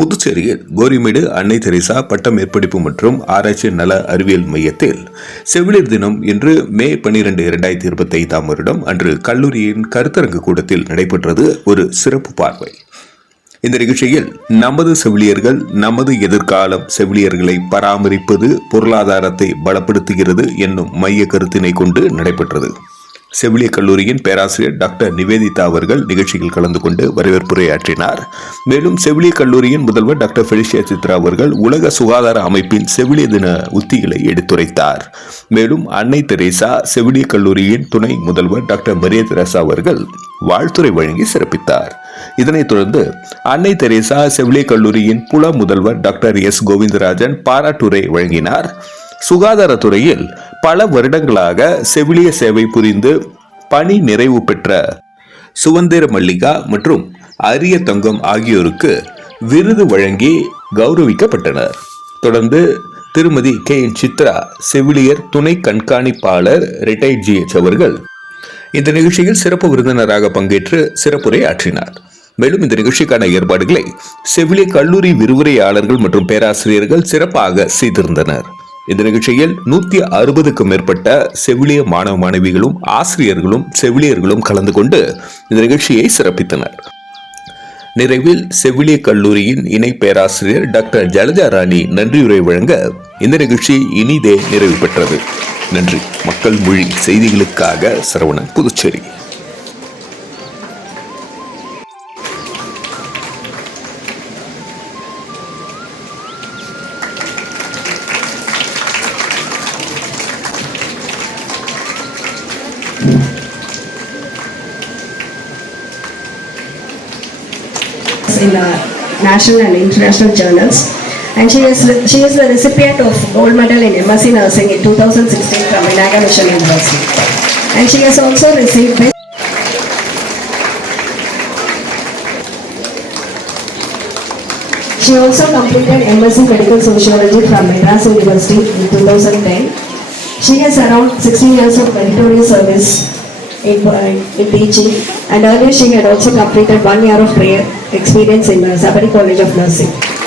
புதுச்சேரியில் கோரிமேடு அன்னை தெரேசா பட்ட மேற்படிப்பு மற்றும் ஆராய்ச்சி நல அறிவியல் மையத்தில் செவிலியர் தினம் இன்று மே பனிரெண்டு இரண்டாயிரத்தி இருபத்தி ஐந்தாம் வருடம் அன்று கல்லூரியின் கருத்தரங்கு கூடத்தில் நடைபெற்றது ஒரு சிறப்பு பார்வை. இந்த நிகழ்ச்சியில் நமது செவிலியர்கள் நமது எதிர்காலம் செவிலியர்களை பராமரிப்பது பொருளாதாரத்தை பலப்படுத்துகிறது என்னும் மைய கருத்தினை கொண்டு நடைபெற்றது. செவிலிய கல்லூரியின் பேராசிரியர் டாக்டர் நிவேதிதா அவர்கள் நிகழ்ச்சியில் கலந்து கொண்டு வரவேற்புரையாற்றினார். மேலும் செவிலிய கல்லூரியின் முதல்வர் டாக்டர் ஃபெலிஷியா சித்ரா அவர்கள் உலக சுகாதார அமைப்பின் செவிலிய தின உத்திகளை எடுத்துரைத்தார். மேலும் அன்னை தெரேசா செவிலிய கல்லூரியின் துணை முதல்வர் டாக்டர் மரிய தெரேசா அவர்கள் வாழ்த்துரை வழங்கி சிறப்பித்தார். இதனைத் தொடர்ந்து அன்னை தெரேசா செவிலிய கல்லூரியின் புல முதல்வர் டாக்டர் எஸ். கோவிந்தராஜன் பாராட்டுரை வழங்கினார். சுகாதாரத்துறையில் பல வருடங்களாக செவிலிய சேவை புரிந்து பணி நிறைவு பெற்ற சுதந்திர மல்லிகா மற்றும் அரிய தங்கம் ஆகியோருக்கு விருது வழங்கி கௌரவிக்கப்பட்டனர். தொடர்ந்து திருமதி கே. என். சித்ரா செவிலியர் துணை கண்காணிப்பாளர் ரிட்டையர்ட் ஜிஎச் அவர்கள் இந்த நிகழ்ச்சியில் சிறப்பு விருந்தினராக பங்கேற்று சிறப்புரை ஆற்றினார். மேலும் இந்த நிகழ்ச்சிக்கான ஏற்பாடுகளை செவிலிய கல்லூரி விரிவுரையாளர்கள் மற்றும் பேராசிரியர்கள் சிறப்பாக செய்திருந்தனர். இந்த நிகழ்ச்சியில் நூத்தி அறுபதுக்கும் மேற்பட்ட செவிலிய மாணவ மாணவிகளும் ஆசிரியர்களும் செவிலியர்களும் கலந்து கொண்டு இந்த நிகழ்ச்சியை சிறப்பித்தனர். நிறைவில் செவிலிய கல்லூரியின் இணை பேராசிரியர் டாக்டர் ஜலஜா ராணி நன்றியுரை வழங்க இந்த நிகழ்ச்சி இனிதே நிறைவு பெற்றது. நன்றி. மக்கள் மொழி செய்திகளுக்காக Saravanan Puducherry. In uh, national and international journals. And she is, she is the recipient of gold medal in MSc Nursing in 2016 from Inaga Mission University. And she has also received best She also completed MSc Medical Sociology from Madras University in 2010. She has around 16 years of meritorious service in, in teaching and earlier she had also completed one year of prayer experience in uh, Sabari College of Nursing.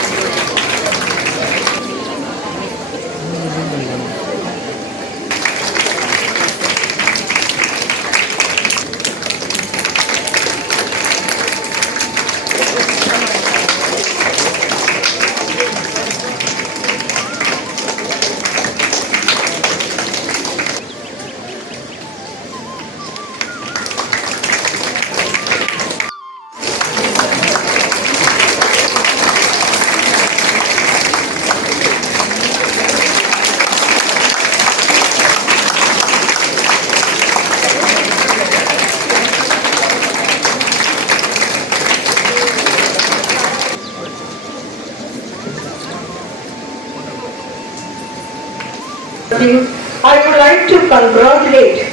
I would like to congratulate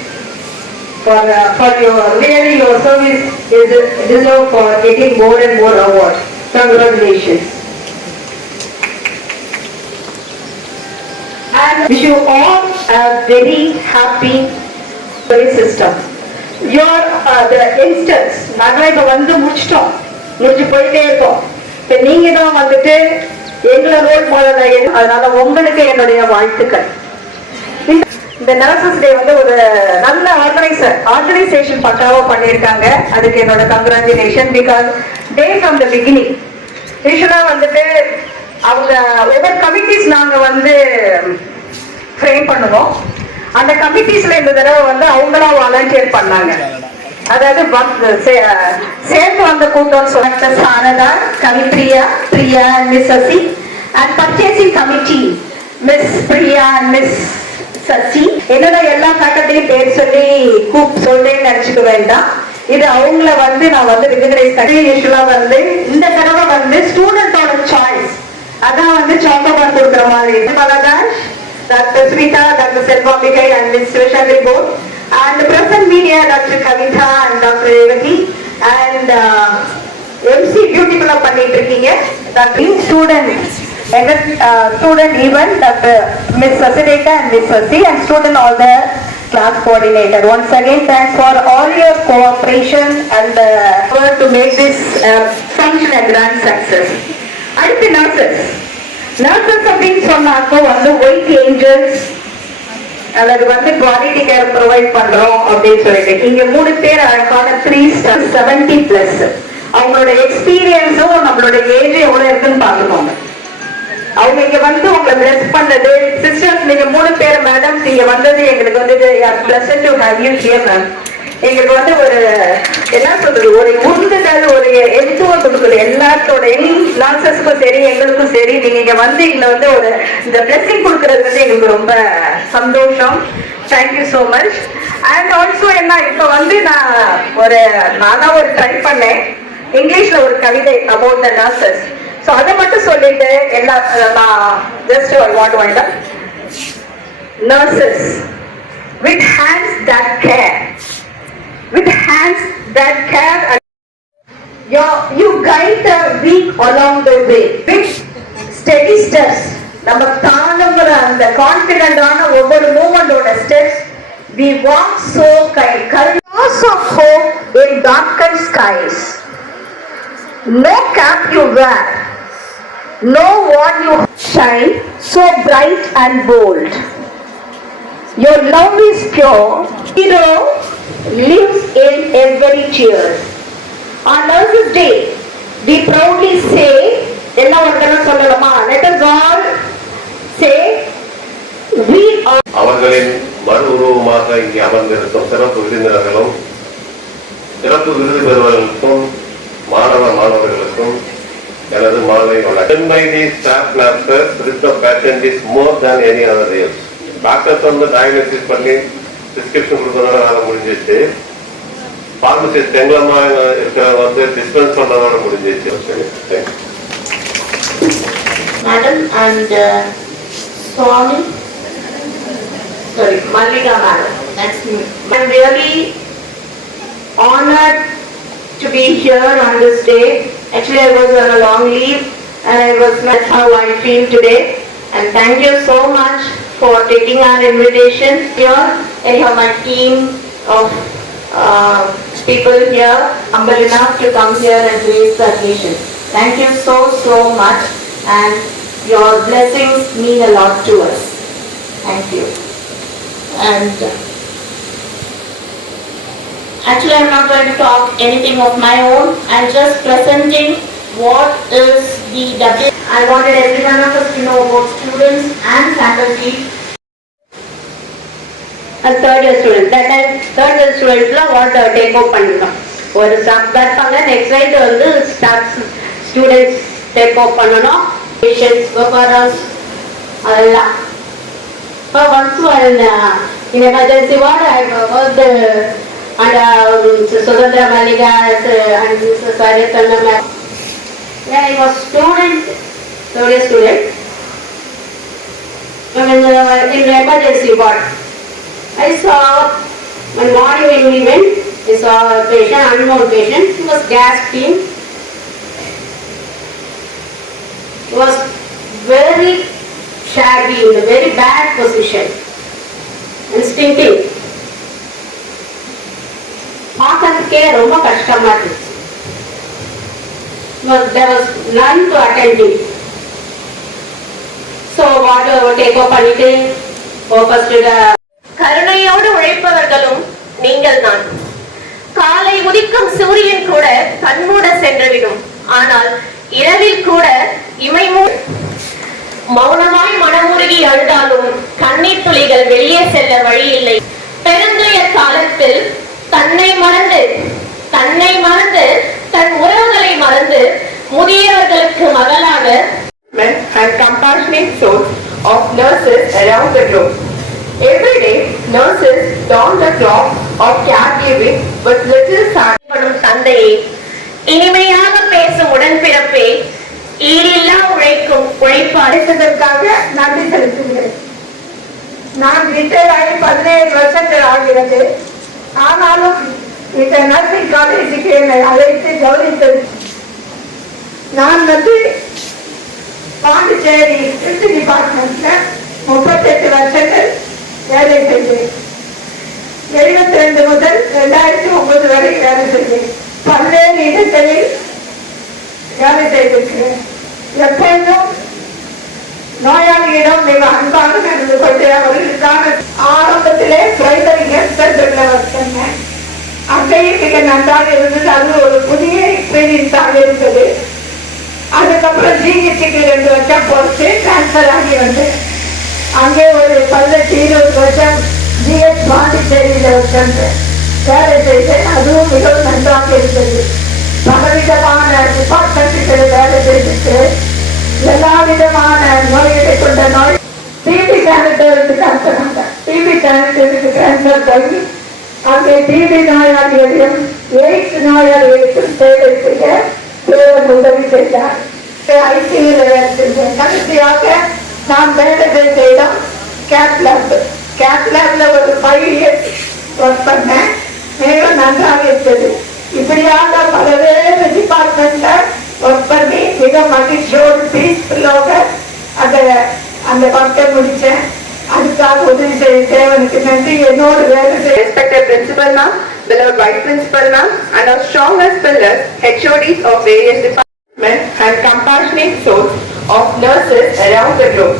for, uh, for your, really your service is deserved for getting more and more awards. Congratulations. And wish you all a very happy service system. Your, uh, the instance, நாங்களாம் இப்ப வந்து முடிச்சிட்டோம் முடிச்சு போயிட்டே இருக்கோம் இப்ப நீங்க தான் வந்துட்டு எங்களை ரோல் மாடல் அதனால உங்களுக்கு என்னுடைய வாழ்த்துக்கள் இந்த- நர்சஸ் டே வந்து ஒரு நல்ல ஆர்கனைசர் ஆர்கனைசேஷன் பக்காவா பண்ணியிருக்காங்க. அதுக்கு என்னோட congratulation because they from the beginning யூஸ்வலாக வந்துட்டு அவங்க ஒவ்வொரு கமிட்டிஸ் நாங்கள் வந்து ஃப்ரேம் பண்ணுவோம். அந்த கமிட்டிஸ்ல இந்த தடவை வந்து அவங்களா வாலண்டியர் பண்ணாங்க. அதாவது சே- சேர்ந்து வந்த கூட்டம் சொல்ல Saradha Kavipriya Priya Miss Sasi and purchasing committee Miss Priya Miss Sasi. என்னோட எல்லா ஃபேக்கல்ட்டியும் பேர் சொல்லி கூப் சொல்றேன்னு நினைச்சுக்க வேண்டாம். இது அவங்கள வந்து நான் வந்து ரெகனைஸ் பண்ணி யூஸ்வலா வந்து இந்த தடவை வந்து ஸ்டூடெண்டோட சாய்ஸ் அதான் வந்து சாக்கோபார் கொடுக்குற மாதிரி. பலதாஷ் doctor Sreetha doctor Selvambigai and Miss Sivasankari both and present media doctor Kavitha and doctor Revathi. And MC பியூட்டிஃபுல்லா பண்ணிட்டு இருக்கீங்க. Doctor student எங்க student even doctor miss Sasirekha and miss Sasi and student all the class coordinator. Once again, thanks for all your cooperation and uh, effort to make this uh, function a grand success. அடுத்து nurses nurses அப்படின்னு சொன்னாக்கோ வந்து white Angeles அல்லது வந்து quality care provide பண்றோம் அப்படின்னு சொல்லிட்டு இங்க மூணு பேர் அழகான த்ரீ ஸ்டார் செவன்டி பிளஸ் அவங்களோட எக்ஸ்பீரியன்ஸும் நம்மளோட ஏஜ் எவ்வளவு இருக்குன்னு பாத்துக்கோங்க அவங்க இங்க வந்து உங்களை பிளஸ் பண்ணது. சிஸ்டர்ஸ் நீங்க மூணு பேர் மேடம் இங்க வந்தது எங்களுக்கு வந்து plus two have you here ma'am எங்களுக்கு வந்து ஒரு என்ன சொல்றது ஒரு உந்துதல் ஒரு எதுவும் கொடுக்குது எல்லாத்தோட லான்சஸ்க்கும் சரி எங்களுக்கும் சரி நீங்க இங்க வந்து இங்க வந்து ஒரு இந்த பிளஸிங் கொடுக்கறது வந்து எங்களுக்கு ரொம்ப சந்தோஷம். Thank you so much and also என்ன இப்ப வந்து நான் ஒரு நானாக ஒரு ட்ரை பண்ணேன். இங்கிலீஷ்ல ஒரு கவிதை அபவுட் த நர்சஸ் நான் just what wind nurses with hands that care with hands that care you you guide the weak along the way with steady steps நம்ம தாண்டுங்கிற அந்த கான்பிடண்டான ஒவ்வொரு மூமெண்டோட steps we walk so kind colors of hope in darkened skies no cap you wear Know what you shine so bright and bold your love is pure hero lives in every cheer on Nurses Day, we proudly say, என்ன ஒருத்தரம் சொல்லலாமா let us all say, we are அவர்களின் மறு உருவமாக இங்கே அமர்ந்திருக்கும் சிறப்பு விருந்தினர்களும் சிறப்பு விருது பெறுவர்களுக்கும் மாணவ மாணவர்களுக்கும் எனது மாலை வணக்கம் by the staff nurses risk of patient is more than any other else doctors வந்து டயக்னோசிஸ் பண்ணி பிரிஸ்கிரிப்ஷன் கொடுக்கறதோட வேலை முடிஞ்சிச்சு பார்மசிஸ்ட் எங்களமா இருக்கிறவங்க வந்து டிஸ்பென்ஸ் பண்றதோட முடிஞ்சிச்சு சரி thanks Madam and uh, Swami, sorry, Mallika Madam, that's me. I'm really honored to be here on this day. Actually, I was on a long leave and I was not how I feel today. And thank you so much for taking our invitation here. I have my team of uh, people here, humble enough to come here and raise the occasion. Thank you so, so much and your blessings mean a lot to us. Thank you. And actually I'm not going to talk anything of my own. I'm just presenting what is the W. I wanted every one of us to know about students and faculty அது third year student that time third year ஸ்டூடெண்ட்ஸ்லாம் what take over பண்ணிருக்கோம் ஒரு staff இருப்பாங்க next right வந்து staffs students take over பண்ணணும் patience வெஃபரர்ஸ் அதெல்லாம் இப்போ once in emergency ward I work ಅಂಡ ಸುಗಂಧ ಮಲ್ಲಿಗೆ ಅಂಡ್ ಸಾರಿ ತನ್ನ Yeah, I was student, third year student. I mean, uh, in emergency ward, I saw one morning when we went, I saw a patient, unknown patient. He was gasping. He was very shabby, in a very bad position, and stinking. பார்க்கறதுக்கே ரொம்ப கஷ்டமா இருந்துச்சு But there was none to attend him. So what take up பண்ணிட்டு focus to the கருணையோடு உழைப்பவர்களும் நீங்கள் தான் காலை உதிக்கும் சூரியன் கூட கண்மூட சென்றுவிடும். ஆனால் இரவில் கூட இமை மௌனமாய் மனமுருகி அழுதாலும் கண்ணீர் துளிகள் வெளியே செல்ல வழி இல்லை. பெருந்துயர் காலத்தில் தன்னை மறந்து தன் உறவுகளை மறந்து முதியவர்களுக்கு மகளாக and compassionate souls of nurses around the globe. Every day, nurses don the clock of caregiving with little sad படும் தந்தையே இனிமையாக பேசும் உடன்பிறப்பே ஈரில்லா உழைக்கும் உழைப்பாளர் அழைத்ததற்காக நன்றி செலுத்துகிறேன். நான் ரிட்டையர் ஆகி பதினேழு வருஷங்கள் ஆகிறது. ஆனாலும் இதை நர்சிங் காலேஜுக்கு என்னை அழைத்து கவனித்தது நான் வந்து பாண்டிச்சேரி ஹெல்த் டிபார்ட்மெண்ட்ல முப்பத்தெட்டு வருஷங்கள் வேலை செய்தேன். எழுபத்தி ரெண்டு முதல் ரெண்டாயிரத்தி ஒன்பது வரை வேலை செய்தேன். பல்வேறு இடங்களில் வேலை செய்திருக்கிறேன். எப்பொழுதும் நோயாளியிடம் மிக அன்பாக நடந்து கொண்டு அவர்களுக்கான ஆரம்பத்திலே பிரைமரி ஹெல்த் சென்டர்ல வச்சிருந்தேன் இந்த நன்றாக இருந்தது. அது ஒரு புதிய எக்ஸ்பீரியன்ஸாக இருந்தது. அதுக்கப்புறம் ஜிஹெச்சுக்கு ரெண்டு வருஷம் போச்சு. டிரான்ஸ்ஃபர் ஆகி வந்து அங்கே ஒரு பதினெட்டு இருபது வருஷம் ஜிஹெச் பாண்டிச்சேரியில் உட்காந்து வேலை செய்தேன். அதுவும் மிகவும் நன்றாக இருந்தது. பலவிதமான டிபார்ட்மெண்ட்டுகள் வேலை செய்துட்டு எல்லா விதமான நோய்களை கொண்ட நோய் டிபி கேரக்டருக்கு டிவி டிபி கேரக்டருக்கு கேன்சர் பண்ணி அங்கே டிபி நோயாளிகளையும் எய்ட்ஸ் நோயாளிகளுக்கும் சேவை செய்ய தேவன் உதவி செய்தார். ஐசியூல வேலை கடைசியாக நான் வேலை செய்த இடம் கேட் லேப். கேட் ஒரு ஃபைவ் இயர்ஸ் ஒர்க் பண்ணேன். மிக நன்றாக இருந்தது. இப்படியாக பலவேறு டிபார்ட்மெண்ட்ல ஒர்க் பண்ணி மிக மகிழ்ச்சியோடு பீஸ்ஃபுல்லாக அந்த அந்த ஒர்க்கை முடித்தேன். அதுக்காக உதவி செய்ய தேவனுக்கு நன்றி என்னோடு வேலை செய்ய respected principal ma'am, beloved vice principal ma'am, and our strongest pillars, HODs of various departments and compassionate souls of nurses around the globe.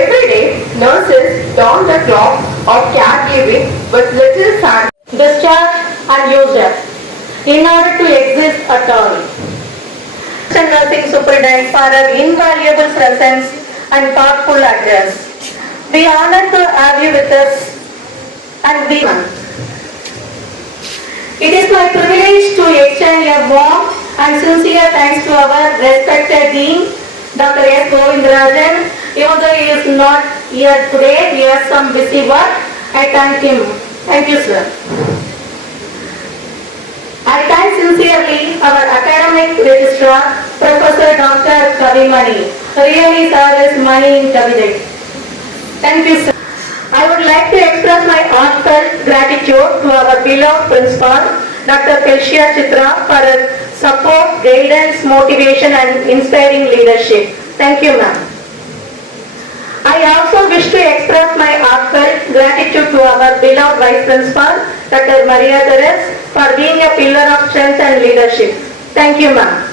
Every day, nurses don the cloth of caregiving with little sun. discharged and used up in order to exist at all. And Nursing Superintendent for her invaluable presence and thoughtful address. We honored to have you with us and we. It is my privilege to extend a warm and sincere thanks to our respected Dean, Dr. S. Govindarajan. Even though he is not here today, he has some busy work. I thank him. Thank you, sir. I thank sincerely our academic registrar, Professor Dr. Kavimani. Really, sir, is money in. Thank you, sir. I would like to express my heartfelt gratitude to our beloved principal, Dr. Kelshia Chitra, for her support, guidance, motivation and inspiring leadership. Thank you, ma'am. I also wish to express my heartfelt gratitude to our beloved Vice Principal, Dr. Maria Teres, for being a pillar of strength and leadership. Thank you, ma'am.